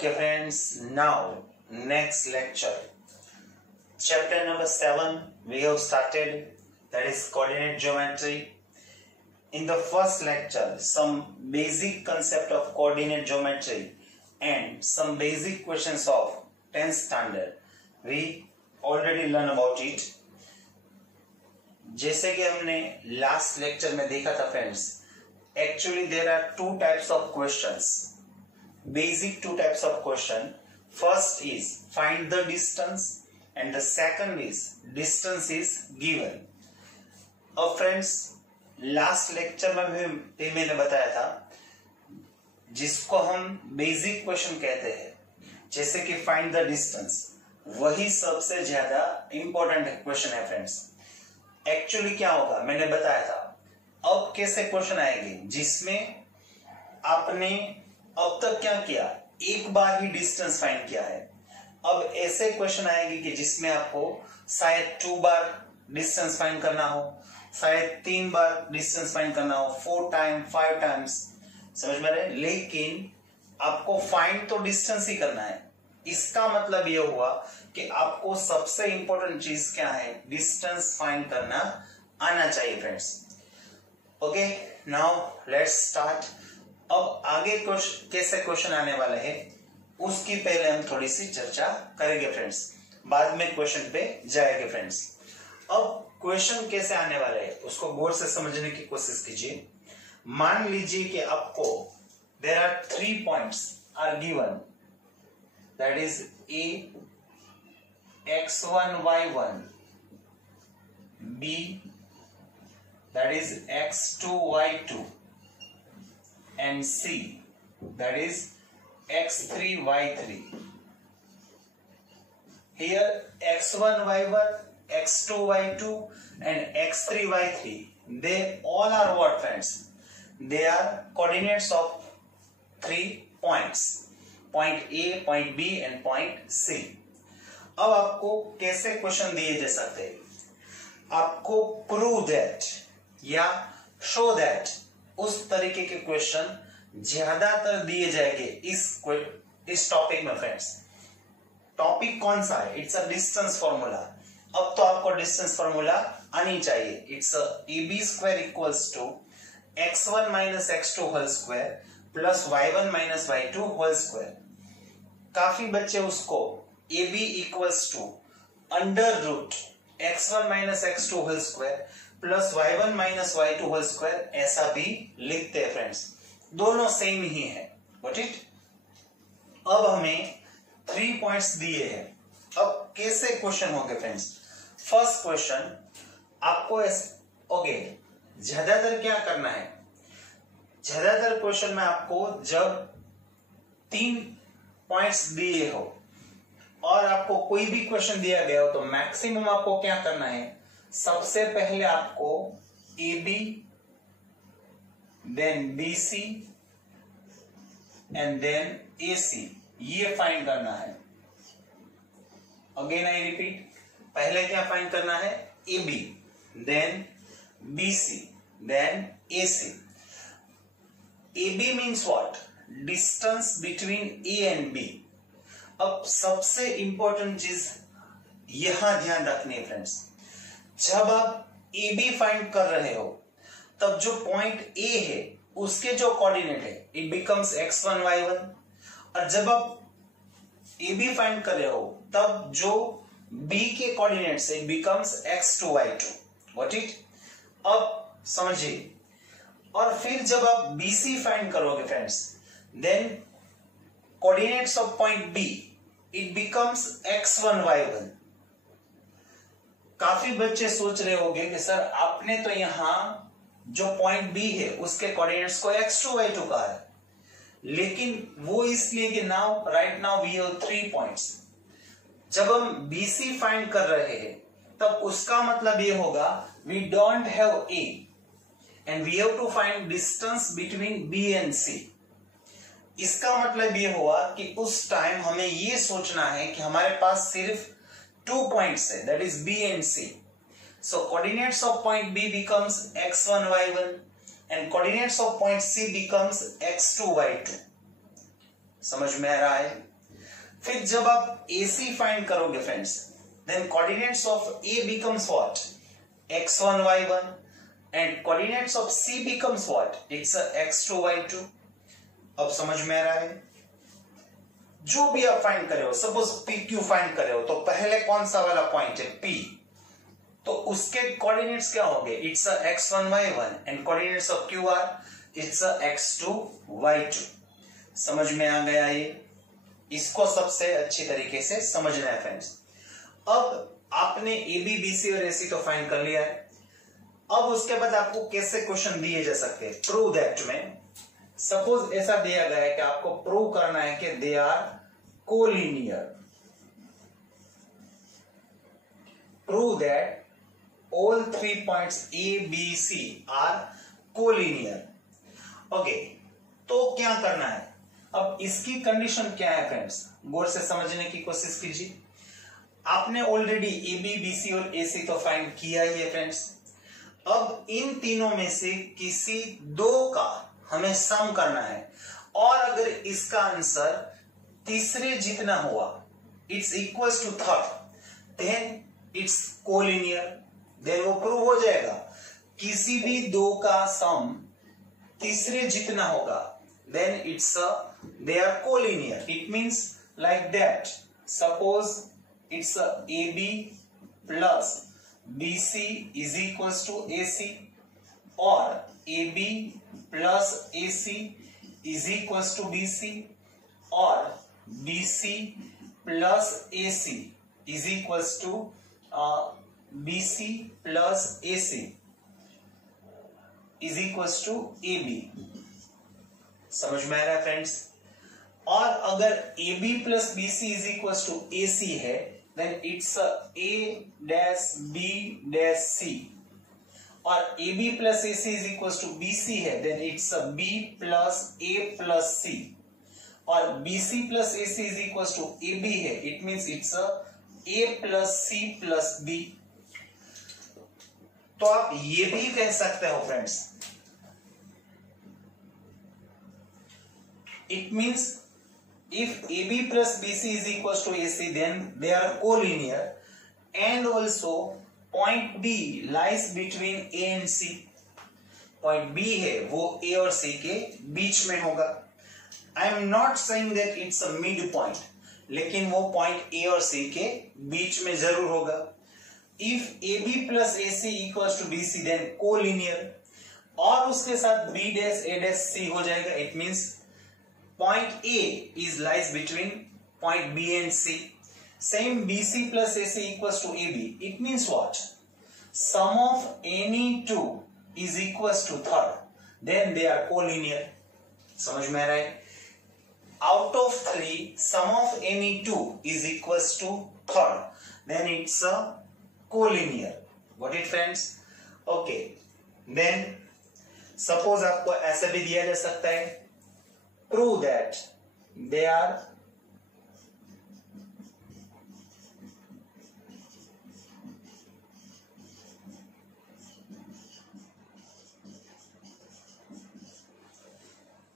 Okay friends, now next lecture. Chapter number 7 we have started, that is coordinate geometry. In the first lecture, some basic concept of coordinate geometry and some basic questions of 10th standard we already learn about it. जैसे कि हमने last lecture में देखा था friends, actually there are two types of questions, basic two types of question. First is find the distance and the second is distance is given. अब friends last lecture में भी मैंने बताया था जिसको हम बेसिक क्वेश्चन कहते हैं, जैसे कि फाइंड द डिस्टेंस, वही सबसे ज्यादा इंपॉर्टेंट क्वेश्चन है फ्रेंड्स. एक्चुअली क्या होगा मैंने बताया था, अब कैसे क्वेश्चन आएंगे जिसमें आपने अब तक क्या किया, एक बार ही डिस्टेंस फाइंड किया है. अब ऐसे क्वेश्चन आएंगे कि जिसमें आपको शायद 2 बार डिस्टेंस फाइंड करना हो, शायद 3 बार डिस्टेंस फाइंड करना हो, 4 टाइम 5 टाइम्स, समझ में रहे. लेकिन आपको फाइंड तो डिस्टेंस ही करना है. इसका मतलब यह हुआ कि आपको सबसे इंपॉर्टेंट चीज क्या है, डिस्टेंस फाइंड करना आना चाहिए friends. Okay, now let's start. अब आगे कैसे क्वेश्चन आने वाले हैं उसकी पहले हम थोड़ी सी चर्चा करेंगे फ्रेंड्स, बाद में क्वेश्चन पे जाएंगे फ्रेंड्स. अब क्वेश्चन कैसे आने वाले हैं उसको गौर से समझने की कोशिश कीजिए. मान लीजिए कि आपको there are 3 points are given, that is A x1 y1, B that is x2 y2, and C that is x3 y3. Here x1 y1, x2 y2 and x3 y3, they all are what friends? They are coordinates of 3 points, point A, point B and point C. अब आपको कैसे question दिए जा सकते हैं, आपको prove that या show that, उस तरीके के क्वेश्चन ज्यादातर दिए जाएंगे इस टॉपिक में फ्रेंड्स. टॉपिक कौन सा है, इट्स अ डिस्टेंस फॉर्मूला. अब तो आपको डिस्टेंस फॉर्मूला आनी चाहिए. It's AB square equals to x1 minus x2 whole square plus y1 minus y2 whole square. काफी बच्चे उसको AB equals to under root x1 minus x2 whole square plus y1 minus y2 whole square ऐसा भी लिखते हैं friends. दोनों same ही है. Got it. अब हमें 3 पॉइंट्स दिए हैं. अब कैसे क्वेश्चन होंगे फ्रेंड्स. फर्स्ट क्वेश्चन आपको ओके, ज्यादातर क्या करना है, ज्यादातर क्वेश्चन में आपको जब 3 पॉइंट्स दिए हो और आपको कोई भी क्वेश्चन दिया गया हो तो मैक्सिमम आपको क्या करना है, सबसे पहले आपको AB then BC and then AC ये फाइंड करना है. अगेन आई रिपीट, पहले क्या फाइंड करना है, AB then BC then AC. AB means what? Distance between A and B. अब सबसे इंपॉर्टेंट चीज यहां ध्यान रखनी है फ्रेंड्स, जब आप AB फाइंड कर रहे हो तब जो पॉइंट A है उसके जो कोऑर्डिनेट है इट बिकम्स x1 y1, और जब आप AB फाइंड कर रहे हो तब जो B के कोऑर्डिनेट्स है it becomes x2 y2. What it. अब समझिए, और फिर जब आप BC फाइंड करोगे friends, then coordinates of point B it becomes x1 y1. काफी बच्चे सोच रहे होंगे कि सर आपने तो यहां जो पॉइंट B है उसके कोऑर्डिनेट्स को x2 y2 कहा है, लेकिन वो इसलिए कि now right now we have 3 points. जब हम BC फाइंड कर रहे हैं तब उसका मतलब ये होगा we don't have A and we have to find distance between B and C. इसका मतलब ये हुआ कि उस टाइम हमें ये सोचना है कि हमारे पास सिर्फ 2 पॉइंट्स है, that is B and C. So coordinates of point B becomes x1 y1 and coordinates of point C becomes x2 y2. समझ में आ रहा है? फिर जब आप AC फाइंड करोगे friends, then coordinates of A becomes what? x1 y1 and coordinates of C becomes what? It's a x2 y2. अब समझ में आ रहा है? जो भी आप फाइंड कर रहे हो, सपोज PQ फाइंड कर रहे हो, तो पहले कौन सा वाला पॉइंट है? P, तो उसके कोऑर्डिनेट्स क्या होंगे? It's a x1 y1 and coordinates of Q are it's a x2 y2. समझ में आ गया? ये इसको सबसे अच्छी तरीके से समझना है फ्रेंड्स। अब आपने AB BC और AC तो फाइंड कर लिया है। अब उसके बाद आपको कैसे क्वेश्चन दिए जा सकते हैं? प्रूव दैट में सपोज ऐसा दिया गया है कि आपको प्रूव करना है कि they are collinear. Prove that all 3 points A B C are collinear. Okay, तो क्या करना है? अब इसकी कंडीशन क्या है फ्रेंड्स? गौर से समझने की कोशिश कीजिए। आपने ऑलरेडी AB BC और AC तो फाइंड किया ही है फ्रेंड्स। अब इन तीनों में से किसी दो का हमें सम करना है, और अगर इसका आंसर तीसरे जितना हुआ, it's equals to third, then it's collinear. Then वो प्रूव हो जाएगा। किसी भी दो का सम तीसरे जितना होगा, then it's they are collinear. It means like that, suppose it's AB plus BC is equals to AC, or AB plus AC is equals to BC, or BC plus AC is equals to BC plus AC is equals to AB. समझ में आ रहा है friends? और अगर AB plus BC is equals to AC है, then it's A dash B dash C, और AB plus AC is equals to BC है, then it's B plus A plus C, और BC plus AC is equals to AB है, it means it's A plus C plus B। तो आप ये भी कह सकते हो friends, it means if AB plus BC is equals to AC, then they are collinear, and also point B lies between A and C. Point B है वो A और C के बीच में होगा। I am not saying that it's a mid point, लेकिन वो point A और C के बीच में जरूर होगा। If AB plus AC equals to BC, then collinear, और उसके साथ B dash A dash C हो जाएगा। It means point A is lies between point B and C. Same BC plus AC equals to AB. It means what? Sum of any two is equals to third. Then they are collinear. समझ में आ रहा है? Out of 3, sum of any two is equals to third. Then it's a collinear. Got it friends? Okay. Then suppose आपको ऐसे भी दिया जा सकता है, prove that they are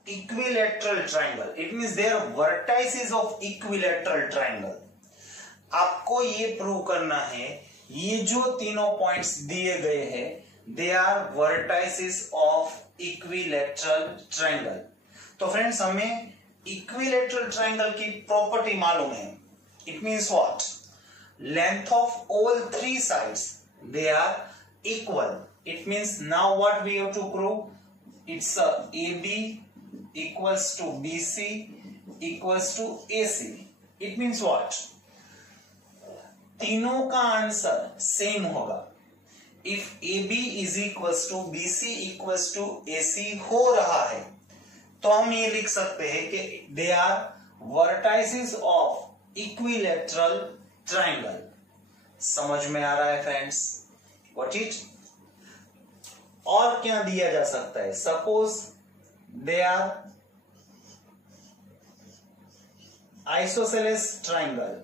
equilateral triangle. It means they are vertices of equilateral triangle. आपको ये prove करना है, ये जो तीनों पॉइंट्स दिए गए हैं, they are vertices of equilateral triangle. तो फ्रेंड्स हमें इक्विलेटरल ट्रायंगल की प्रॉपर्टी मालूम है। It means what? Length of all 3 sides they are equal. It means now what we have to prove? It's AB equals to BC equals to AC। It means what? तीनों का answer same होगा। If AB is equals to BC equals to AC हो रहा है, तो हम ये लिख सकते हैं कि they are vertices of equilateral triangle. समझ में आ रहा है फ्रेंड्स? What it? और क्या दिया जा सकता है? Suppose they are isosceles triangle.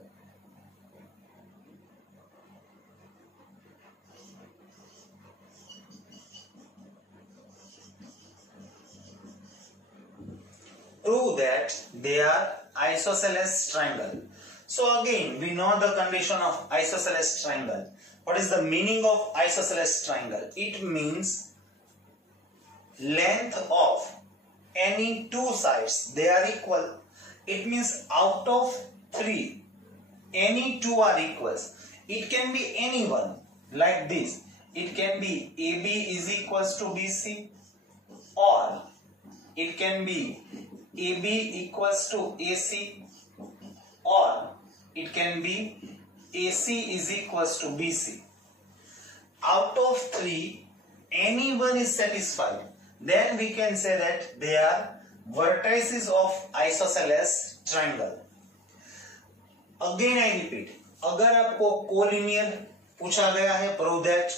Prove that they are isosceles triangle. So again we know the condition of isosceles triangle. What is the meaning of isosceles triangle? It means length of any two sides they are equal. It means out of three any two are equals. It can be anyone like this. It can be AB is equals to BC, or it can be AB equals to AC, or it can be AC is equals to BC. Out of three, any one is satisfied. Then we can say that they are vertices of isosceles triangle. Again I repeat, अगर आपको collinear पूछा गया है prove that,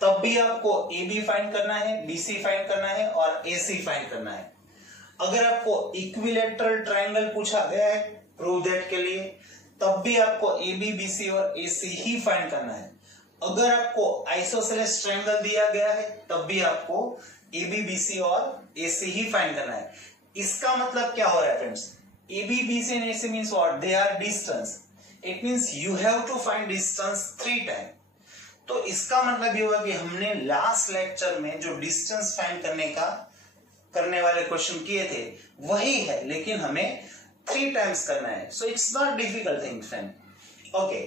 तब भी आपको AB find करना है, BC फाइंड करना है और AC फाइंड करना है. अगर आपको इक्विलैटरल ट्रायंगल पूछा गया है प्रूव दैट के लिए, तब भी आपको AB, BC और AC ही फाइंड करना है. अगर आपको आइसोसेलेस ट्रायंगल दिया गया है तब भी आपको AB, BC और AC ही फाइंड करना है. इसका मतलब क्या हो रहा है friends? AB, BC and AC means what? They are distance. It means you have to find distance 3 times. तो इसका मतलब ये हुआ कि हमने लास्ट लेक्चर में जो डिस्टेंस फाइंड करने वाले क्वेश्चन किए थे वही है, लेकिन हमें 3 टाइम्स करना है. So it's not difficult thing friend. Okay,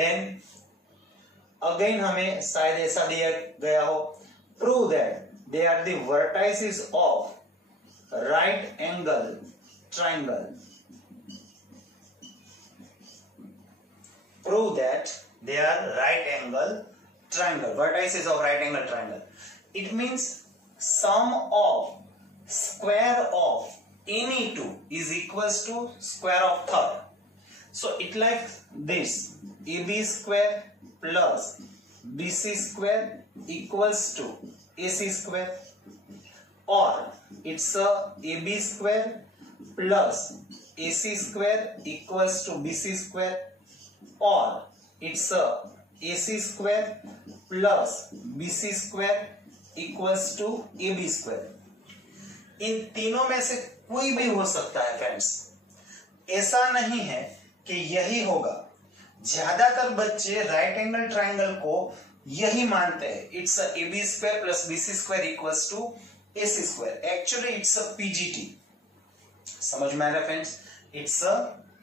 then again हमें शायद ऐसा दिया गया हो, prove that they are the vertices of right angle triangle. Prove that they are right angle triangle, vertices of right angle triangle. It means sum of square of any two is equals to square of third. So it like this, AB square plus BC square equals to AC square, or it's a AB square plus AC square equals to BC square, or it's a AC square plus BC square equals to AB square. इन तीनों में से कोई भी हो सकता है friends. ऐसा नहीं है कि यही होगा. ज्यादातर बच्चे राइट एंगल ट्रायंगल को यही मानते हैं. It's a AB square plus BC square equals to AC square. Actually it's a PGT. समझ में आ रहा है friends? It's a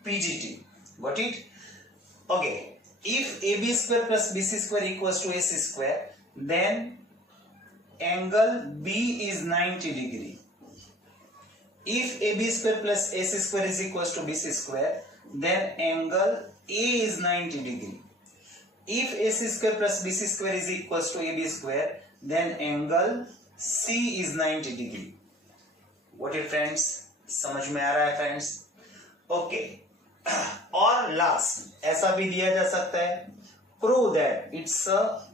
PGT. Got it? Okay. If AB square plus BC square equals to AC square, then angle B is 90 degree. If AB square plus AC square is equals to BC square, then angle A is 90 degree. If AC square plus BC square is equals to AB square, then angle C is 90 degree. Got it friends? समझ में आ रहा है friends? Okay. और last ऐसा भी दिया जा सकता है, prove that it's a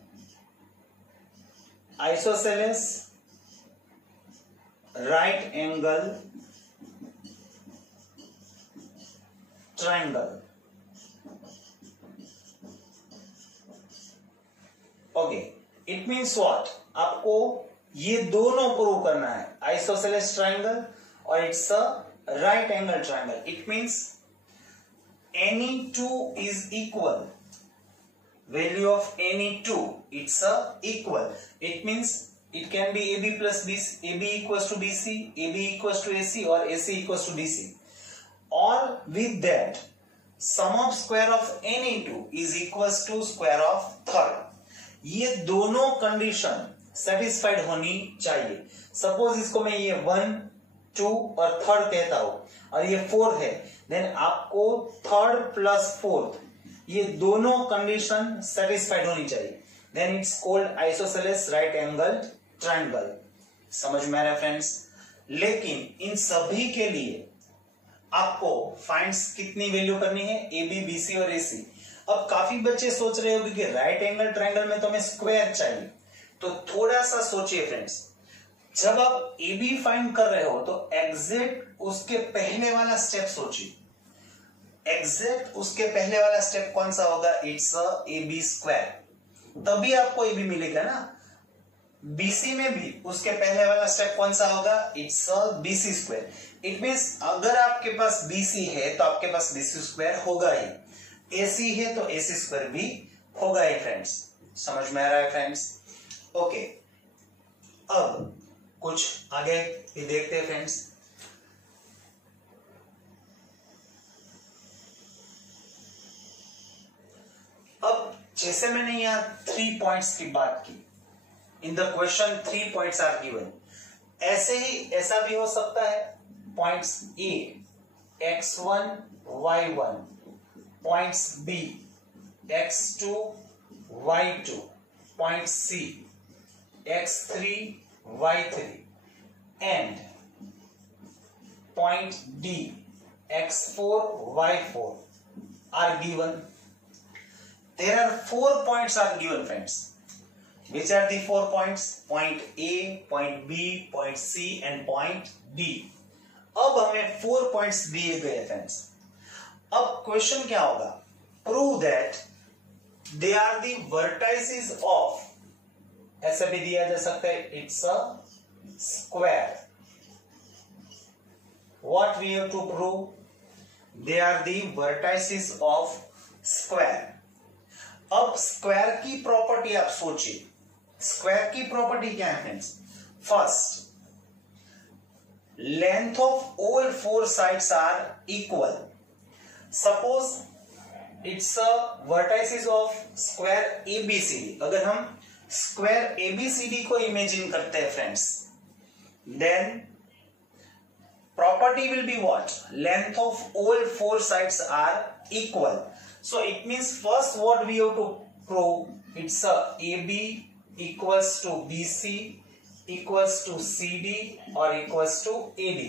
isosceles right angle triangle. Okay, it means what? आपको ये दोनों प्रूव करना है, isosceles triangle or it's a right angle triangle. It means any two is equal. Value of any two, it's a equal. It means it can be AB plus BC, AB equals to BC, AB equals to AC, or AC equals to DC. Or with that, sum of square of any two is equals to square of third. ये दोनों condition satisfied होनी चाहिए. Suppose इसको मैं ये 1, 2 और third कहता हूं और ये 4 है, देन आपको थर्ड प्लस फोर्थ ये दोनों कंडीशन सेटिस्फाइड होनी चाहिए. Then it's called isosceles right angle triangle. समझ में आ रहा है फ्रेंड्स? लेकिन इन सभी के लिए आपको फाइंड्स कितनी वैल्यू करनी है? AB, BC और AC. अब काफी बच्चे सोच रहे होंगे कि राइट एंगल ट्रायंगल में तो हमें स्क्वायर चाहिए. तो थोड़ा सा सोचिए फ्रेंड्स, जब आप AB फाइंड कर रहे हो तो एग्जैक्ट उसके पहले वाला स्टेप सोचिए. एग्जैक्ट उसके पहले वाला स्टेप कौन सा होगा? It's a AB square. तभी आपको AB मिलेगा ना. BC में भी उसके पहले वाला स्टेप कौन सा होगा? It's a BC square. It means अगर आपके पास BC है तो आपके पास BC स्क्वायर होगा ही, AC है तो AC स्क्वायर भी होगा ही फ्रेंड्स। समझ में आ रहा है फ्रेंड्स? ओके, अब कुछ आगे भी देखते हैं फ्रेंड्स। अब जैसे मैंने यहाँ 3 पॉइंट्स की बात की, in the question 3 points are given, ऐसे ही ऐसा भी हो सकता है points A x1 y1, points B x2 y2, point C x3 y3 and point D x4 y4 are given. There are 4 points are given friends. Which are the 4 points? Point A, point B, point C and point D. अब हमें 4 points दिए गए friends. अब question क्या होगा? Prove that they are the vertices of, ऐसा भी दिया जा सकता है, it's a square. What we have to prove? They are the vertices of square. अब स्क्वायर की प्रॉपर्टी आप सोचिए, स्क्वायर की प्रॉपर्टी क्या है friends? First, length of all 4 sides are equal. Suppose it's a vertices of square ABCD। अगर हम square ABCD को इमेजिन करते हैं friends, then property will be what? Length of all 4 sides are equal. So it means first what we have to prove, it's a AB equals to BC equals to CD or equals to AD.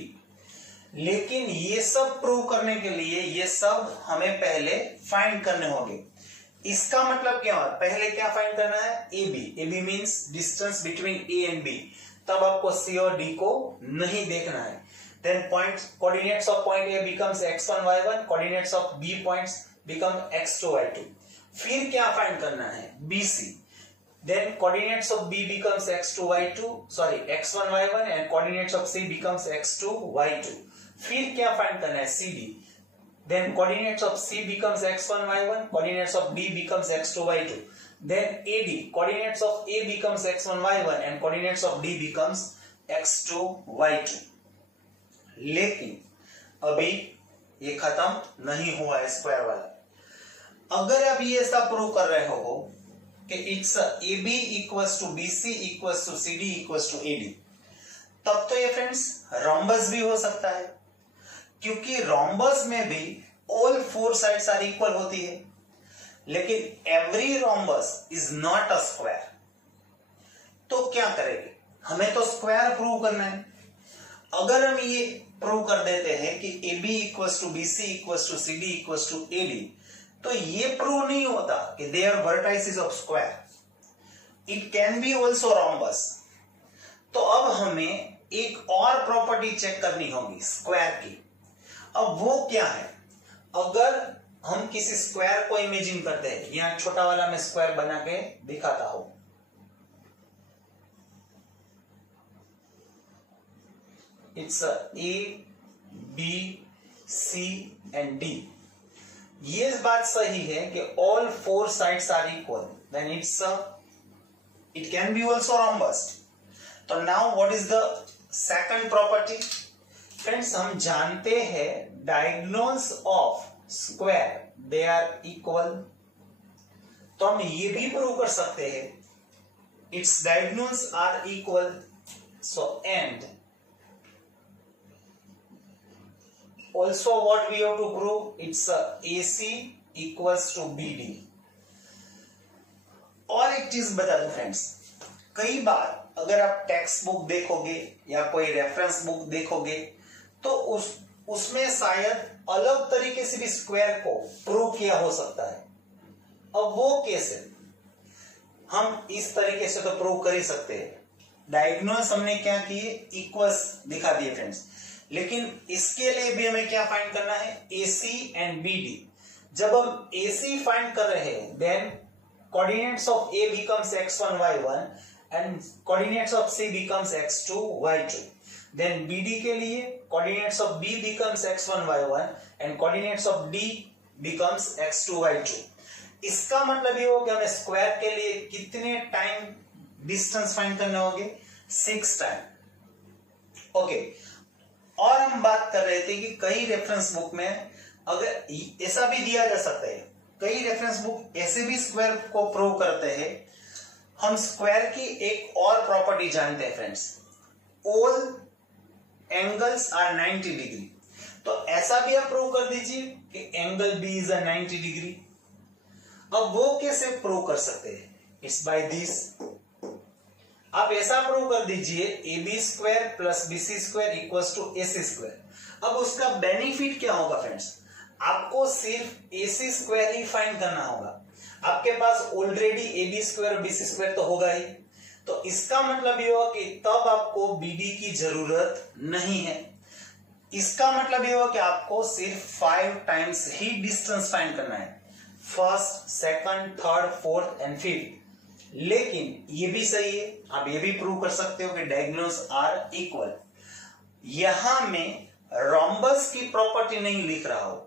लेकिन ये सब prove करने के लिए ये सब हमें पहले फाइंड करने होंगे। इसका मतलब क्या है? पहले क्या फाइंड करना है? AB. AB means distance between A and B. तब आपको C और D को नहीं देखना है। Then coordinates of point A becomes x1 y1, coordinates of B points become x2 y2. फिर क्या फाइंड करना है? BC. Then coordinates of B becomes x2 y2, sorry x1 y1 and coordinates of C becomes x2 y2. फिर क्या find करना है? CD. Then coordinates of C becomes x1 y1, coordinates of D becomes x2 y2. Then AD, coordinates of A becomes x1 y1 and coordinates of D becomes x2 y2. लेकिन अभी ये खत्म नहीं हुआ है स्क्वायर वाला। अगर आप ये ऐसा प्रूव कर रहे हो कि it's AB equals to BC equals to CD equals to AD, तब तो ये फ्रेंड्स रोम्बस भी हो सकता है, क्योंकि रोम्बस में भी ऑल 4 साइड्स आर इक्वल होती है, लेकिन every rhombus is not a square. तो क्या करेंगे? हमें तो स्क्वायर प्रूव करना है। अगर हम ये प्रूव कर देते हैं कि AB equals to BC equals to CD equals to AD, तो ये प्रूव नहीं होता कि they are vertices of square. It can be also rhombus. तो अब हमें एक और प्रॉपर्टी चेक करनी होगी स्क्वायर की। अब वो क्या है? अगर हम किसी स्क्वायर को इमेजिन करते हैं, यहां छोटा वाला मैं स्क्वायर बना के दिखाता हूं। It's A, B, C and D. ये बात सही है कि all 4 sides are equal, then it can be also rhombus. तो now what is the second property? Friends, हम जानते हैं diagonals of square they are equal. तो हम ये भी प्रूव कर सकते हैं its diagonals are equal. So and also what we have to prove, it's AC equals to BD. और एक चीज बता दो फ्रेंड्स, कई बार अगर आप टेक्स्ट बुक देखोगे या कोई रेफरेंस बुक देखोगे तो उसमें शायद अलग तरीके से भी स्क्वायर को प्रूव किया हो सकता है। अब वो कैसे? हम इस तरीके से तो प्रूव कर ही सकते हैं। डायगोनल्स हमने क्या किए? इक्वल्स दिखा दिए फ्रेंड्स, लेकिन इसके लिए भी हमें क्या फाइंड करना है? AC and BD. जब हम AC फाइंड कर रहे हैं, then coordinates of A becomes x1 y1 and coordinates of C becomes x2 y2. Then BD के लिए coordinates of B becomes x1 y1 and coordinates of D becomes x2 y2। इसका मतलब ये हो कि हमें स्क्वायर के लिए कितने टाइम डिस्टेंस फाइंड करने होंगे, 6 टाइम। ओके, और हम बात कर रहे थे कि कई रेफरेंस बुक में अगर ऐसा भी दिया जा सकता है, कई रेफरेंस बुक ऐसे भी स्क्वायर को प्रूव करते हैं। हम स्क्वायर की एक और प्रॉपर्टी जानते हैं friends, all angles are 90 degree. तो ऐसा भी आप प्रूव कर दीजिए कि angle B is a 90 degree. अब वो कैसे प्रूव कर सकते हैं, इट्स बाय दिस। आप ऐसा प्रूव कर दीजिए A B square plus B C square equals to A C square. अब उसका बेनिफिट क्या होगा फ्रेंड्स, आपको सिर्फ ए सी स्क्वायर ही फाइंड करना होगा। आपके पास ऑलरेडी ए बी स्क्वायर और बी सी स्क्वायर तो होगा ही, तो इसका मतलब ये होगा कि तब आपको बी डी की जरूरत नहीं है। इसका मतलब ये होगा कि आपको सिर्फ 5 टाइम्स ही डिस्टेंस फाइंड करना है, first, second, third, fourth and fifth. लेकिन ये भी सही है, आप ये भी प्रूव कर सकते हो कि डायगोनल्स आर इक्वल। यहां में रोम्बस की प्रॉपर्टी नहीं लिख रहा हो,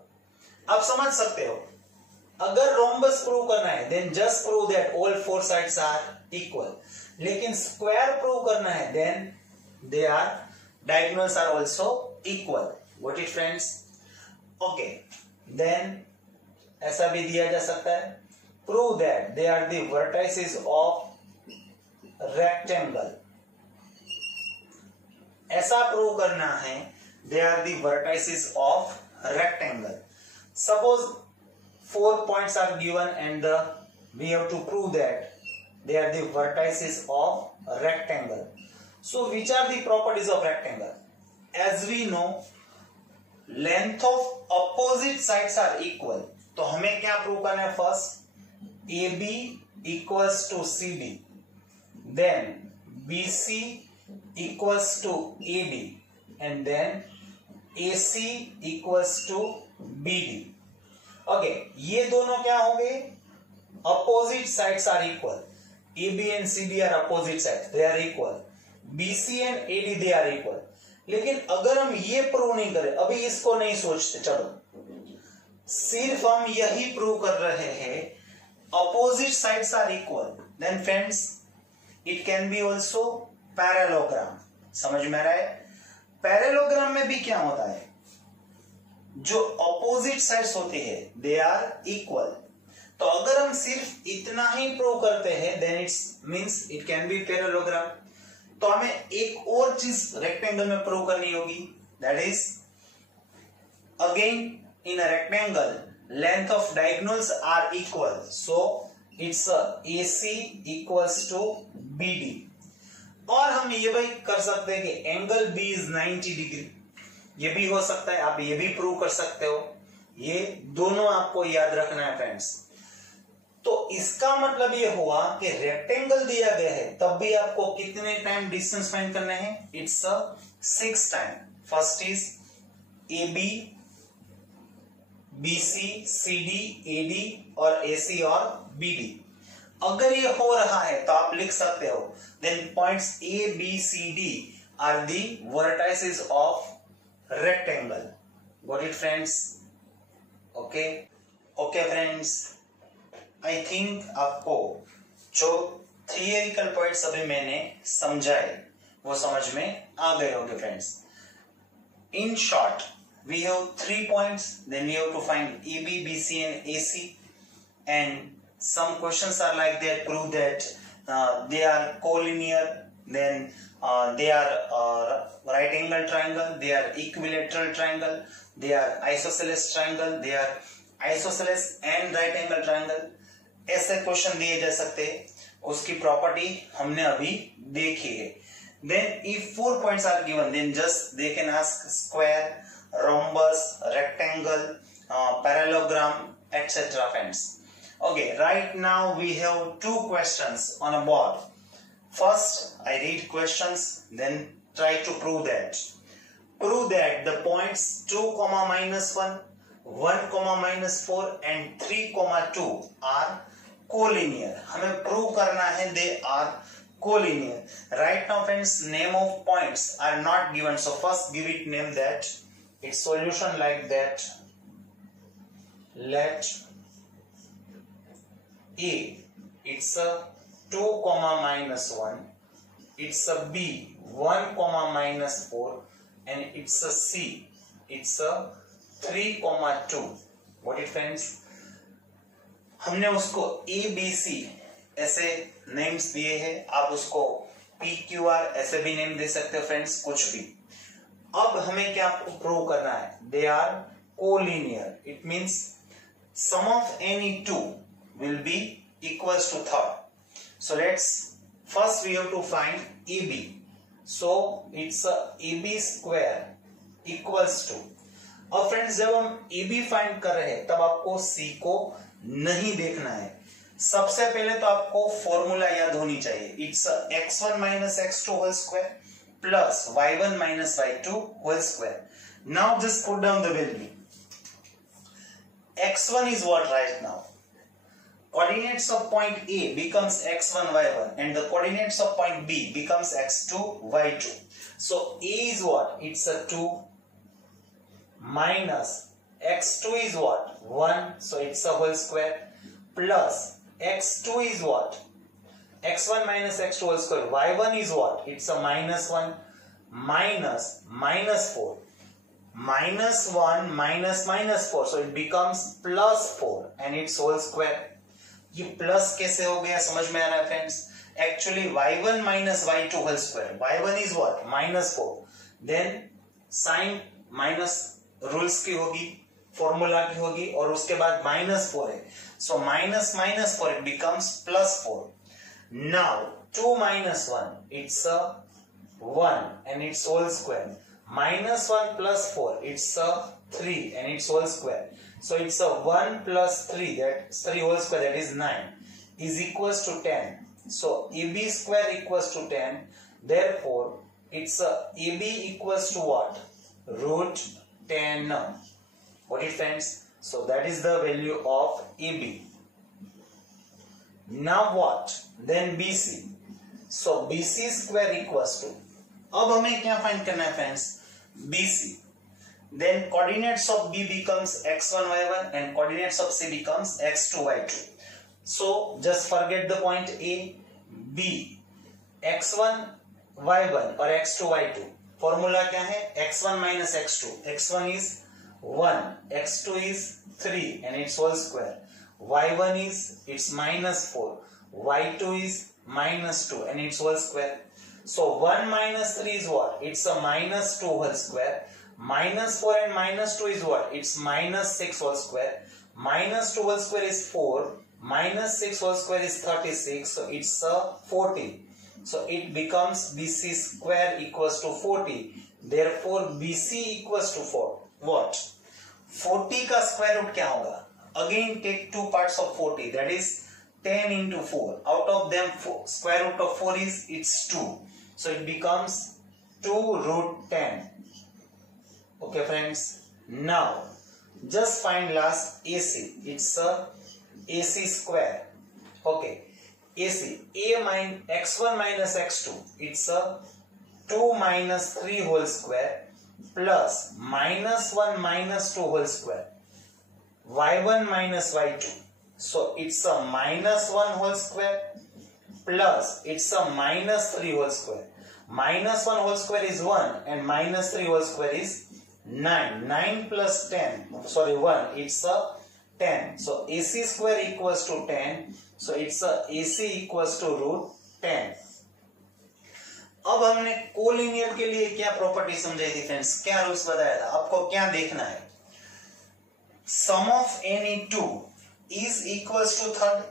आप समझ सकते हो। अगर रोम्बस प्रूव करना है then just prove that all 4 sides are equal, लेकिन स्क्वायर प्रूव करना है then they are diagonals are also equal. Got it friends? Okay, then ऐसा भी दिया जा सकता है, prove that they are the vertices of rectangle. ऐसा प्रूव करना है they are the vertices of rectangle. Suppose 4 points are given and we have to prove that they are the vertices of rectangle. So which are the properties of rectangle? As we know, length of opposite sides are equal. तो हमें क्या prove करना है, first AB equals to CD, then BC equals to AD and then AC equals to BD। Okay, ये दोनों क्या होंगे, opposite sides are equal. AB and CD are opposite sides, they are equal. BC and AD they are equal. लेकिन अगर हम ये prove नहीं करें, अभी इसको नहीं सोचते, चलो सिर्फ हम यही प्रूव कर रहे हैं opposite sides are equal, then friends it can be also parallelogram. समझ में आ रहा है? पैरेललोग्राम में भी क्या होता है, जो अपोजिट साइड्स होती है दे आर इक्वल। तो अगर हम सिर्फ इतना ही प्रूव करते हैं then it's means it can be parallelogram. तो हमें एक और चीज रेक्टेंगल में प्रूव करनी होगी, that is again in a rectangle length of diagonals are equal, so it's AC equals to BD। और हम ये भी कर सकते हैं कि एंगल B इज 90 डिग्री, ये भी हो सकता है, आप ये भी प्रूव कर सकते हो। ये दोनों आपको याद रखना है फ्रेंड्स। तो इसका मतलब ये हुआ कि रेक्टेंगल दिया गया है तब भी आपको कितने टाइम डिस्टेंस फाइंड करना है, it's 6 time. First is AB, BC, CD, AD और AC और BD। अगर ये हो रहा है तो आप लिख सकते हो then points A, B, C, D are the vertices of rectangle. Got it friends? Okay friends, I think आपको जो थियरिकल पॉइंट्स अभी मैंने समझाए वो समझ में आ गए होंगे friends. In short, we have 3 points, then we have to find AB, BC and AC, and some questions are like that, prove that they are collinear, then they are right angle triangle, they are equilateral triangle, they are isosceles triangle, they are isosceles and right angle triangle। ऐसे question दिए जा सकते हैं, उसकी property हमने अभी देखी है। Then if 4 points are given, then just they can ask square, rhombus, rectangle, parallelogram, etc. friends. Okay, right now we have 2 questions on a board. First, I read questions, then try to prove that. Prove that the points 2, -1, 1, -4 and 3, 2 are collinear. हमें prove करना है they are collinear. Right now friends, name of points are not given, so first give it name that its solution like that. Let A, it's a 2, minus 1, it's a B 1, minus 4, and it's a C, it's a 3, 2. What it friends? हमने उसको ABC ऐसे names दिए हैं, आप उसको PQR ऐसे भी name दे सकते हो फ्रेंड्स, कुछ भी. अब हमें क्या प्रूव करना है? They are collinear. It means sum of any two will be equals to third. So let's first we have to find AB. So it's a AB square equals to. अब friends जब हम AB find कर रहे हैं तब आपको C को नहीं देखना है. सबसे पहले तो आपको फॉर्मूला याद होनी चाहिए. It's x1 minus x2 whole square plus y1 minus y2 whole square. Now just put down the value. x1 is what right now? Coordinates of point A becomes x1 y1 and the coordinates of point B becomes x2 y2. So A is what? It's a 2 minus x2 is what? 1, so it's a whole square, plus x2 is what? x1 minus x2 whole square. y1 is what? It's a minus 1 minus 4. Minus 1 minus 4, so it becomes plus 4 and its whole square. ये plus कैसे हो गया समझ में आ रहा है friends? Actually y1 minus y2 whole square. y1 is what? minus 4. Then sine minus rules की होगी, फॉर्मूला की होगी, और उसके बाद minus 4 है. So minus 4 it becomes plus 4. Now 2 minus 1 it's a 1 and its whole square. Minus 1 plus 4 it's a 3 and its whole square. So it's a 1 plus 3, that's 3 whole square, that is 9, is equals to 10. So AB square equals to 10. Therefore it's a AB equals to what? Root 10. What it friends? So that is the value of AB. Now what? Then BC. So BC square equals to, अब हमें क्या find करना है friends? BC. Then coordinates of B becomes x1 y1 and coordinates of C becomes x2 y2. So just forget the point A. B x1 y1 और x2 y2. Formula क्या है? x1 minus x2. x1 is 1, x2 is 3 and its whole square. y1 is it's minus 4, y2 is minus 2 and its whole square. So 1 minus 3 is what? It's a minus 2 whole square. Minus 4 and minus 2 is what? It's minus 6 whole square. Minus 2 whole square is 4. Minus 6 whole square is 36. So it's a 40. So it becomes BC square equals to 40. Therefore BC equals to 4. What? 40 का square root क्या होगा? Again take two parts of 40. That is 10 into 4. Out of them square root of 4 is it's 2. So it becomes 2 root 10. Okay friends. Now just find last AC. It's a AC square. Okay. AC. x1 minus x2. It's a 2 minus 3 whole square plus minus 1 minus 2 whole square. y1 minus y2. So it's a minus 1 whole square plus it's a minus 3 whole square. Minus 1 whole square is 1 and minus 3 whole square is 9. 9 plus 10, sorry 1, it's a 10. So AC square equals to 10. So it's a AC equals to root 10. अब हमने collinear के लिए क्या property समझाई थी friends? क्या rules बताया था? आपको क्या देखना है? Sum of any two is equals to third.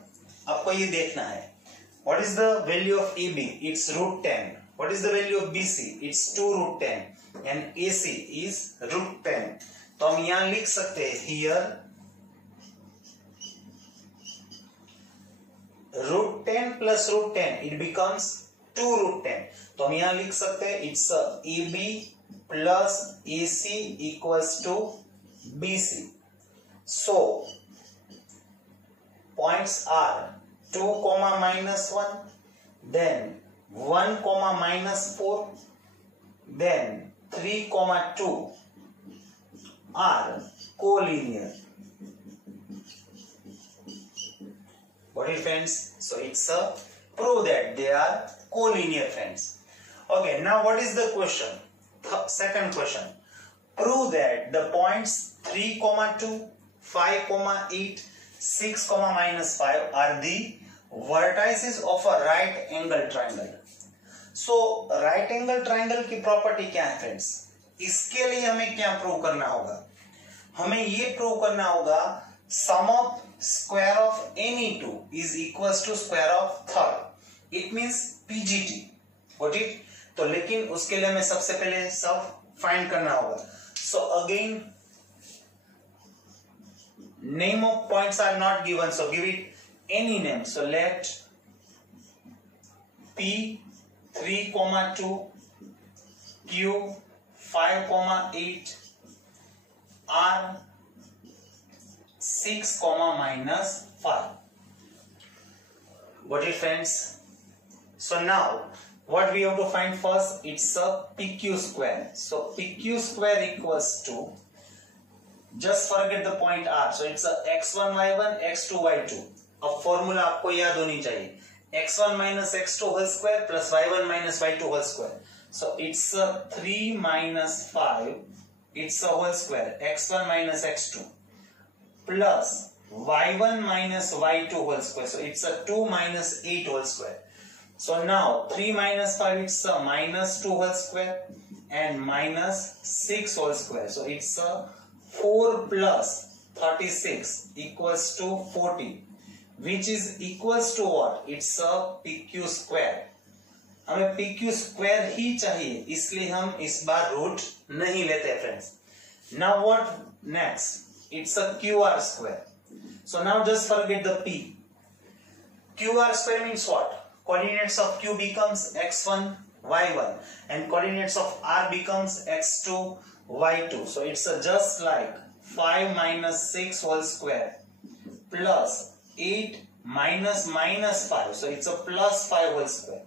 आपको ये देखना है. What is the value of AB? It's root 10. What is the value of BC? It's 2 root 10. And AC is root 10. तो हम यहाँ लिख सकते हैं here root 10 plus root 10 it becomes 2 root 10. तो हम यहाँ लिख सकते हैं it's AB plus AC equals to BC. So points are 2 minus 1, then 1 comma minus 4, then 3 comma 2 are collinear. Got it, friends? So it's a prove that they are collinear, friends. Okay, now what is the question? Second question. Prove that the points 3 comma 2, 5 comma 8, 6 comma minus 5 are the vertices of a right angle triangle. So right angle triangle की property क्या है friends? इसके लिए हमें क्या prove करना होगा? हमें ये प्रूव करना होगा sum of square of any two is equals to square of third. It means PGT. Got it? तो लेकिन उसके लिए हमें सबसे पहले सब फाइंड करना होगा. So again, name of points are not given, so give it any name. So let P 3 comma 2, Q 5 comma 8, R 6 comma minus 5. Got it, friends? So now what we have to find first, it's a PQ square. So PQ square equals to, just forget the point R. So it's a x1 y1 x2 y2. अब formula आपको याद होनी चाहिए, x1 minus x2 whole square plus y1 minus y2 whole square. So it's a 3 minus 5, it's a whole square, x1 minus x2 plus y1 minus y2 whole square. So it's a 2 minus 8 whole square. So now 3 minus 5, it's a minus 2 whole square and minus 6 whole square. So it's a 4 plus 36 equals to 40, which is equals to what? It's a PQ square. हमें PQ square ही चाहिए, इसलिए हम इस बार root नहीं लेते friends. Now what next? It's a QR square. So now just forget the P. QR square means what? Coordinates of Q becomes x1 y1 and coordinates of R becomes x2 y2. So it's a just like 5 minus 6 whole square plus 8 minus minus 5. So it's a plus 5 whole square.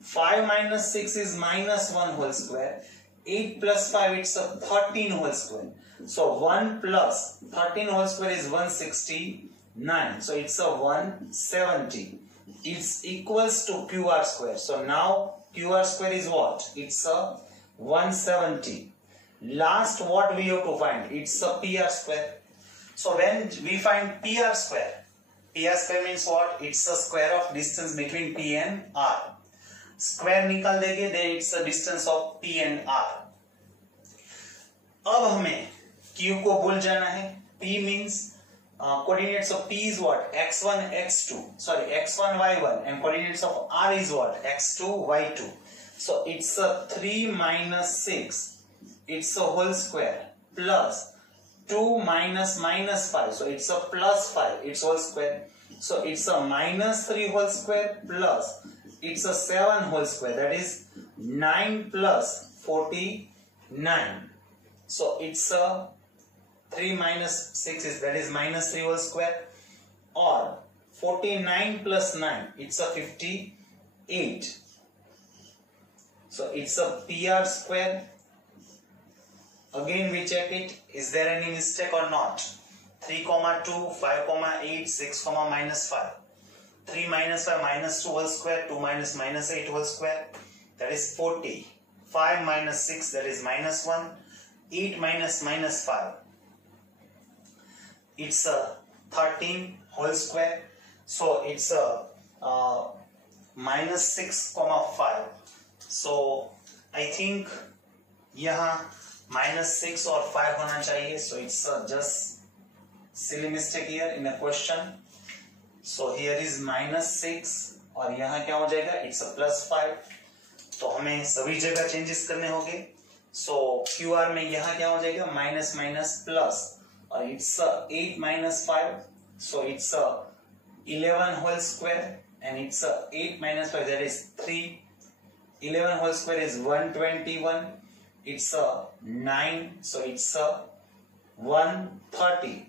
5 minus 6 is minus 1 whole square. 8 plus 5, it's a 13 whole square. So 1 plus 13 whole square is 169. So it's a 170. It's equals to QR square. So now QR square is what? It's a 170. Last what we have to find? It's a PR square. So when we find PR square means what? It's a square of distance between P and R. Square निकाल देंगे, then it's a distance of P and R. अब हमें Q को भूल जाना है. P means coordinates of P is what? x1 x2. Sorry, x1 y1 and coordinates of R is what? x2 y2. So it's a 3 minus 6. It's a whole square plus 2 minus minus 5. So it's a plus 5. It's whole square. So it's a minus 3 whole square plus it's a 7 whole square. That is 9 plus 49. So it's a 3 minus 6 is, that is minus 3 whole square, or 49 plus 9, it's a 58. So it's a PR square. Again we check it, is there any mistake or not? 3 comma 2, 5 comma 8, 6 comma minus 5. 3 minus 5 minus 2 whole square, 2 minus minus 8 whole square, that is 40. 5 minus 6, that is minus 1. 8 minus minus 5, it's a 13 whole square. So it's a minus 6 comma 5. So I think यहाँ minus 6 or 5 होना चाहिए. So it's just silly mistake here in a question. So here is minus 6 और यहाँ क्या हो जाएगा? It's a plus 5. तो हमें सभी जगह चेंजेस करने होंगे. So QR में यहाँ क्या हो जाएगा? माइनस माइनस प्लस, और it's 8 minus 5. So it's 11 whole square and it's 8 minus 5, that is 3. 11 whole square is 121. It's 9. So it's 130.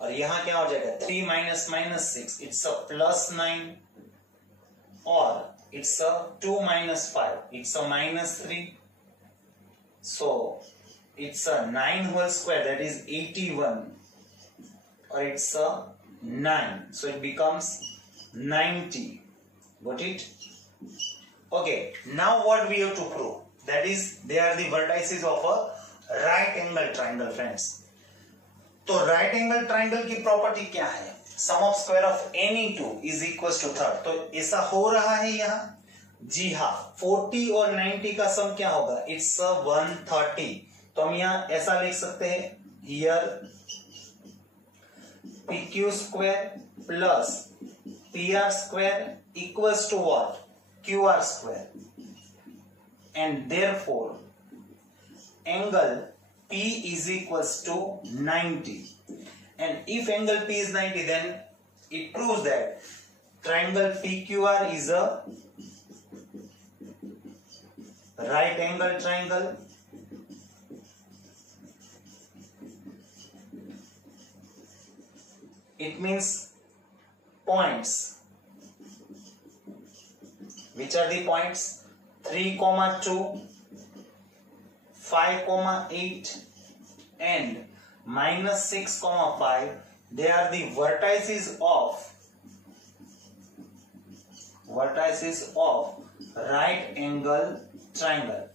और यहाँ क्या हो जाएगा? 3 minus minus 6, it's a plus 9, और it's a 2 minus 5, it's a minus 3. So it's a 9 whole square, that is 81, or it's a 9, so it becomes 90. Got it? Okay, now what we have to prove, that is they are the vertices of a right angle triangle friends. तो right angle triangle की property क्या है? Sum of square of any two is equal to third. तो ऐसा हो रहा है यहाँ. जी हाँ, 40 और 90 का सम क्या होगा? इट्स 130. तो हम यहाँ ऐसा लिख सकते हैं, here PQ square plus PR square equals to what? QR square. And therefore angle P is equals to 90. And if angle P is 90, then it proves that triangle PQR is a right angle triangle. It means points. Which are the points? 3,2, 5,8 and minus 6,5. They are the vertices of right angle triangle.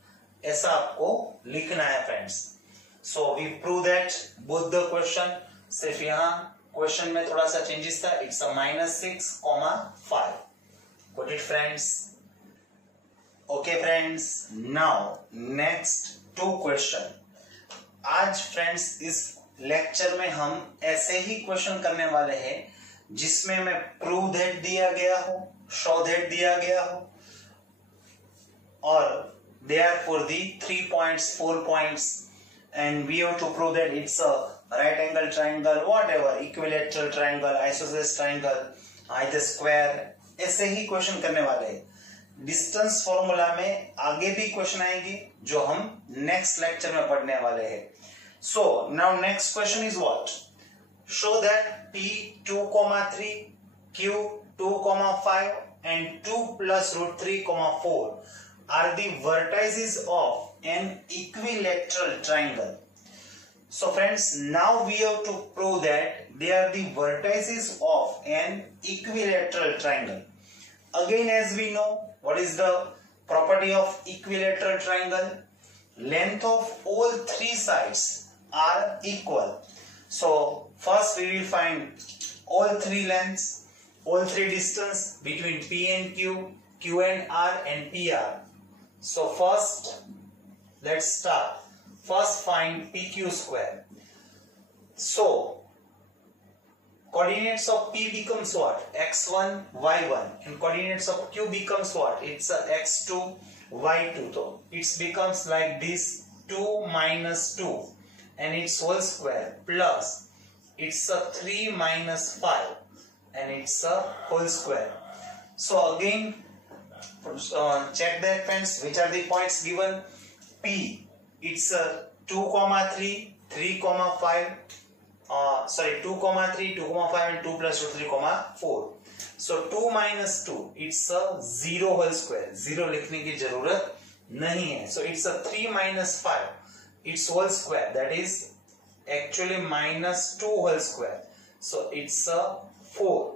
ऐसा आपको लिखना है friends. So we prove that both the question. सिर्फ यहाँ question में थोड़ा सा changes था. It's a minus 6,5. Got it friends? Okay friends. Now next 2 question. आज फ्रेंड्स इस लेक्चर में हम ऐसे ही क्वेश्चन करने वाले हैं जिसमें मैं प्रूव दैट दिया गया हो, शो दैट दिया गया हो, और they are for the 3 points, 4 points, and we have to prove that it's a right angle triangle, whatever, equilateral triangle, isosceles triangle, either square. ऐसे ही क्वेश्चन करने वाले हैं. डिस्टेंस फॉर्मूला में आगे भी क्वेश्चन आएंगे जो हम नेक्स्ट लेक्चर में पढ़ने वाले हैं. So now next question is what? Show that P2,3, Q2,5 and 2 plus root 3,4 are the vertices of an equilateral triangle. So friends, now we have to prove that they are the vertices of an equilateral triangle. Again, as we know, what is the property of equilateral triangle? Length of all 3 sides are equal. So first we will find all 3 lengths, all 3 distance between P and Q, Q and R and PR. So first let's start. First find PQ square. So coordinates of P becomes what? X1, Y1. And coordinates of Q becomes what? It's a X2, Y2. So it becomes like this, 2 minus 2 and its whole square plus it's a 3 minus 5 and it's a whole square. So again check that friends, which are the points given. P, it's a 2,3, 3,5, 2,3, 2,5 and 2 plus root 3,4. So 2 minus 2, it's a 0 whole square. 0 लिखने की जरूरत नहीं है. So it's a 3 minus 5, its whole square, that is actually minus 2 whole square. So it's a 4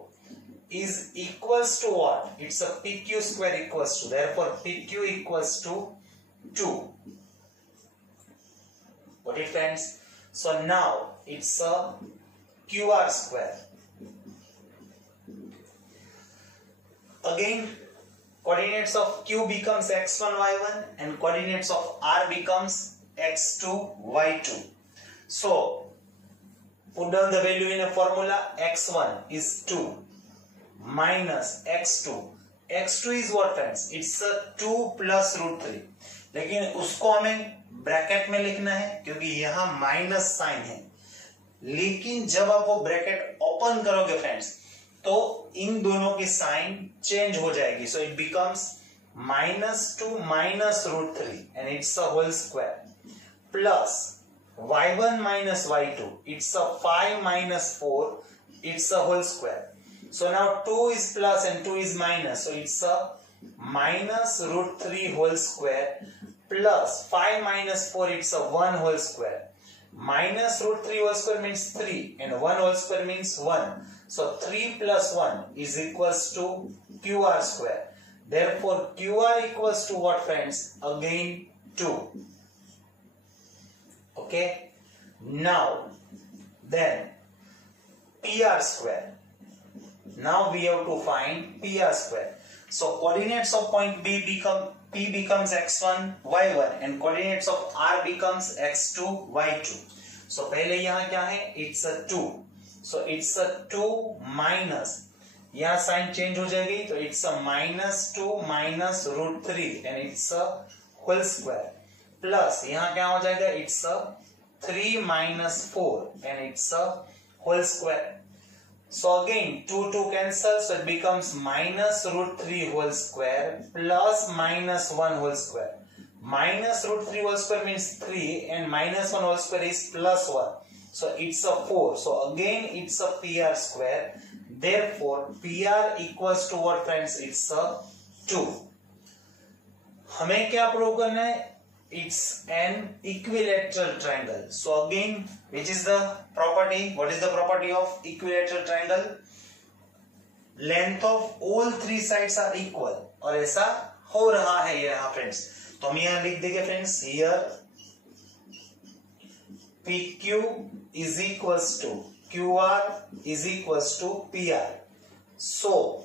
is equals to what? It's a PQ square equals to, therefore PQ equals to 2. Got it friends? So now it's a QR square. Again, coordinates of Q becomes X1, Y1 and coordinates of R becomes X2, Y2. So put down the value in a formula. X1 is 2 minus X2. X2 is what friends? It's a 2 plus root 3. लेकिन उसको हमें bracket में लिखना है क्योंकि यहाँ minus sign है. लेकिन जब आप वो ब्रैकेट ओपन करोगे फ्रेंड्स तो इन दोनों की साइन चेंज हो जाएगी. So it becomes -2 minus root 3 and it's a whole square plus y1 minus y2, it's a 5 minus 4, it's a whole square. So now 2 is plus and 2 is minus, so it's a minus root 3 whole square plus 5 minus 4, it's a 1 whole square. Minus root 3 whole square means 3 and 1 whole square means 1. So 3 plus 1 is equals to QR square. Therefore QR equals to what, friends? Again 2. Okay. Now then PR square. Now we have to find PR square. So coordinates of point P becomes x1, y1 and coordinates of R becomes x2, y2. So पहले यहाँ क्या है? It's a 2. So it's a 2 minus, यहाँ sign change हो जाएगी तो it's a minus 2 minus root 3 and it's a whole square plus यहाँ क्या हो जाएगा? It's a 3 minus 4 and it's a whole square. So again 2 cancel, so it becomes minus root 3 whole square plus minus 1 whole square. Minus root 3 whole square means 3 and minus 1 whole square is plus 1. So it's a 4. So again it's a PR square. Therefore PR equals to what, friends? It's a 2. हमें क्या prove करना है? It's an equilateral triangle. So again, which is the property? What is the property of equilateral triangle? Length of all three sides are equal. और ऐसा हो रहा है यहाँ friends. तो हम यहाँ लिख देंगे friends. Here PQ is equals to QR is equals to PR. So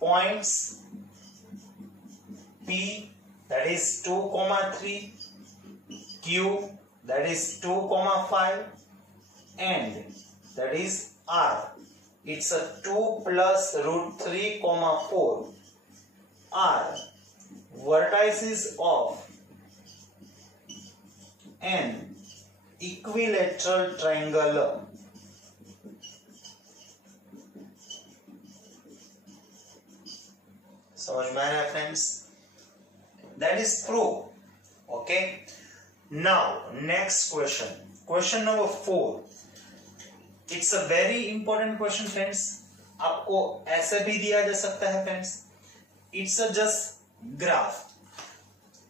points P, that is 2, 3, Q, that is 2, 5, and that is R. It's a 2 plus root 3, 4 are vertices of an equilateral triangle. समझ में आ रहा है friends? That is proof. Okay. Now next question. Question number 4. It's a very important question friends. आपको ऐसे भी दिया जा सकता है friends. It's a just graph.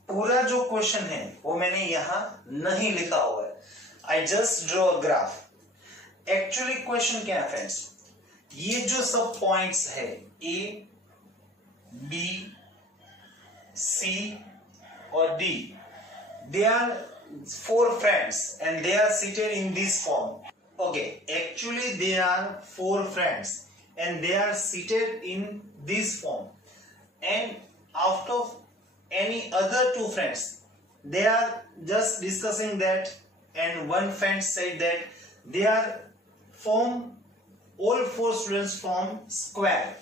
पूरा जो क्वेश्चन है वो मैंने यहाँ नहीं लिखा हुआ है. I just draw a graph. Actually question क्या है friends? ये जो सब पॉइंट्स है A, B, C or D, they are 4 friends and they are seated in this form. Okay, actually they are 4 friends and they are seated in this form, and out of any other 2 friends they are just discussing that, and one friend said that they are all 4 students form square,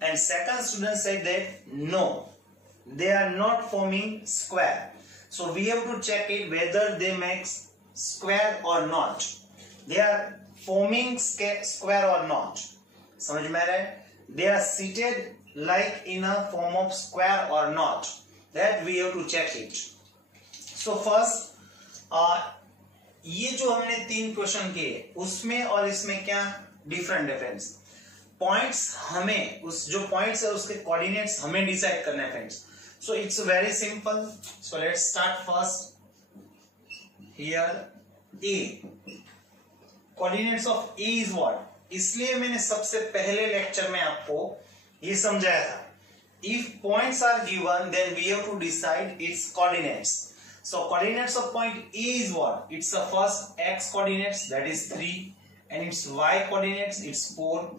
and second student said that no, they are not forming square. So we have to check it whether they make square or not. They are forming square or not. समझ में आ रहा है? They are seated like in a form of square or not. That we have to check it. So first, ये जो हमने 3 question किए उसमें और इसमें क्या डिफरेंस? पॉइंट्स हमें उस जो पॉइंट्स है उसके कोऑर्डिनेट्स हमें डिसाइड करना है friends. So it's very simple. So let's start first. Here A. Coordinates of A is what? इसलिए मैंने सबसे पहले लेक्चर में आपको ये समझाया था. If points are given, then we have to decide its coordinates. So coordinates of point A is what? It's the first x coordinates, that is 3, and its y coordinates, it's 4.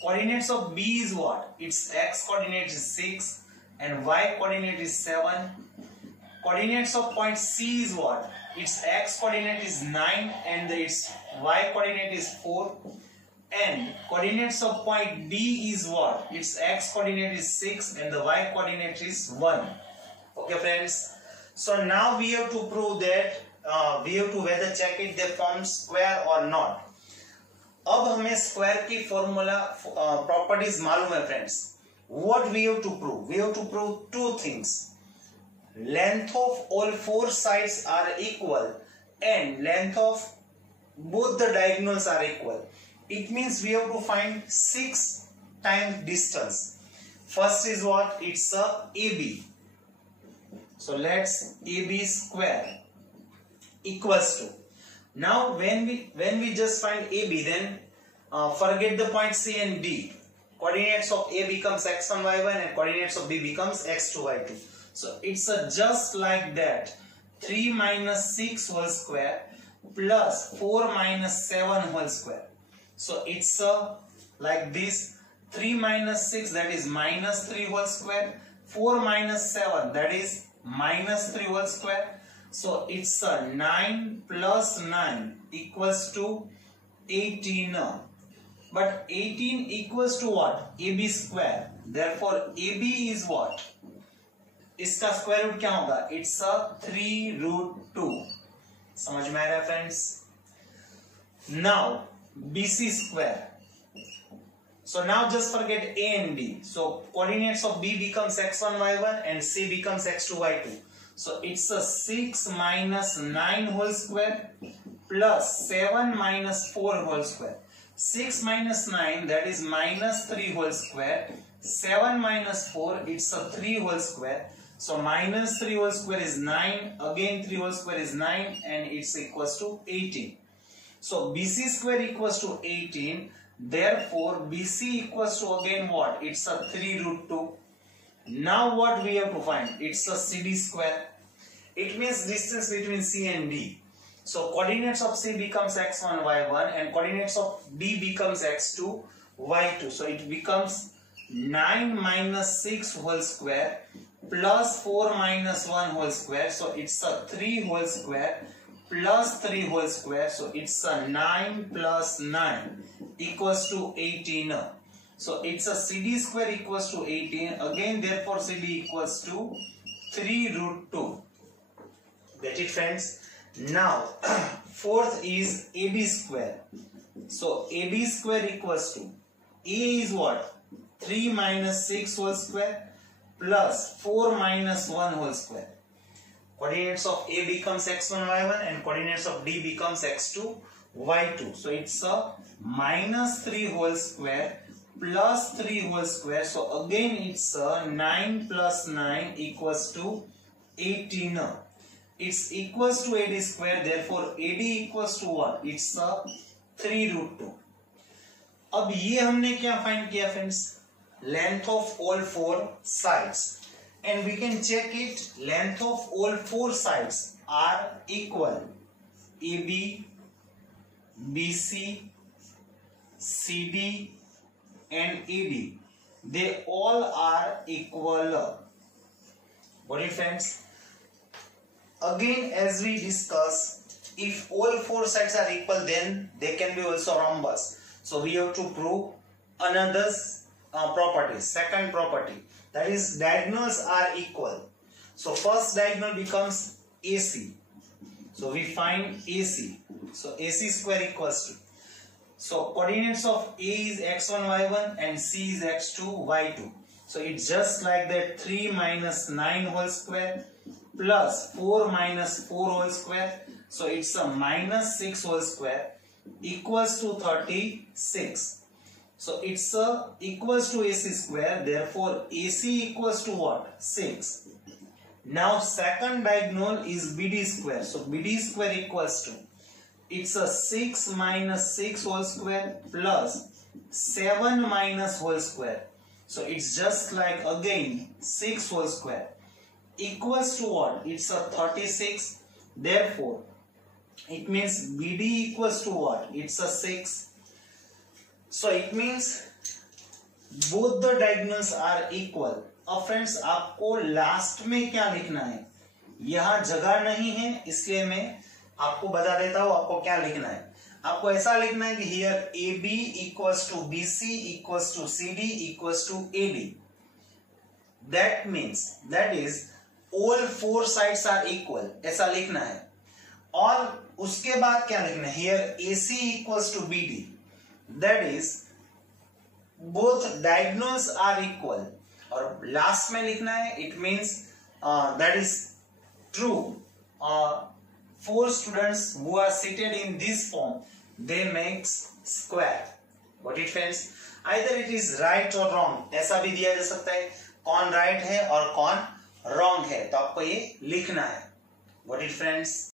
Coordinates of B is what? Its x coordinate is 6 and y coordinate is 7. Coordinates of point C is what? Its x coordinate is 9 and its y coordinate is 4. And coordinates of point D is what? Its x coordinate is 6 and the y coordinate is 1. Okay friends. So now we have to prove that we have to whether check it they form square or not. अब हमें square की formula properties मालूम है friends. What we have to prove? We have to prove 2 things. Length of all 4 sides are equal and length of both the diagonals are equal. It means we have to find 6 times distance. First is what? It's a AB. So let's AB square equals to. Now when we just find AB, then forget the point C and D. Coordinates of A becomes x1 y1 and coordinates of B becomes x2 y2. So it's just like that. 3 minus 6 whole square plus 4 minus 7 whole square. So it's like this. 3 minus 6, that is minus 3 whole square. 4 minus 7, that is minus 3 whole square. So it's 9 plus 9 equals to 18. But 18 equals to what? AB square. Therefore AB is what? इसका square root क्या होगा? It's a 3√2. समझ में आ रहा है friends? Now BC square. So now just forget A and D. So coordinates of B becomes x1 y1 and C becomes x2 y2. So it's a 6 minus 9 whole square plus 7 minus 4 whole square. 6 minus 9, that is minus 3 whole square. 7 minus 4, it's a 3 whole square. So minus 3 whole square is 9. Again 3 whole square is 9 and it's equals to 18. So BC square equals to 18. Therefore BC equals to again what? It's a 3√2. Now what we have to find? It's a CD square. It means distance between C and D. So coordinates of C becomes x1 y1 and coordinates of D becomes x2 y2. So it becomes 9 minus 6 whole square plus 4 minus 1 whole square. So it's a 3 whole square plus 3 whole square. So it's a 9 plus 9 equals to 18. So it's a CD square equals to 18. Again therefore CD equals to 3√2. Get it friends? Now fourth is AB square. So AB square equals to, A is what? 3 minus 6 whole square plus 4 minus 1 whole square. Coordinates of A becomes x1 y1 and coordinates of D becomes x2 y2. So it's a minus 3 whole square plus 3 whole square. So again it's a 9 plus 9 equals to 18. It's equals to AD square. Therefore AD equals to what? It's a 3√2. अब ये हमने क्या find किया friends? Length of all 4 sides. And we can check it. Length of all 4 sides are equal. AB, BC, CD and AD. They all are equal. Got it friends? Again as we discuss, if all 4 sides are equal then they can be also rhombus. So we have to prove another property, second property, that is diagonals are equal. So first diagonal becomes AC. So we find AC. So AC square equals to, so coordinates of A is x1 y1 and C is x2 y2. So it's just like that, 3 minus 9 whole square plus 4 minus 4 whole square. So it's a minus 6 whole square equals to 36. So it's equals to AC square. Therefore AC equals to what? 6. Now second diagonal is BD square. So BD square equals to, it's a 6 minus 6 whole square plus 7 minus whole square. So it's just like again 6 whole square equals to what? It's a 36. Therefore it means BD equals to what? It's a 6. So it means both the diagonals are equal. अब friends आपको last में क्या लिखना है? यहाँ जगह नहीं है इसलिए मैं आपको बता देता हूँ आपको क्या लिखना है. आपको ऐसा लिखना है कि here AB equals to BC equals to CD equals to AD. That means that is all 4 sides are equal. ऐसा लिखना है. और उसके बाद क्या लिखना है? Here AC equals to BD. That is both diagonals are equal. और लास्ट में लिखना है, it means that is true. 4 students who are seated in this form, they make square. What it friends, either it is right और wrong, ऐसा भी दिया जा सकता है, कौन राइट है और कौन रॉन्ग है, तो आपको ये लिखना है। What it friends.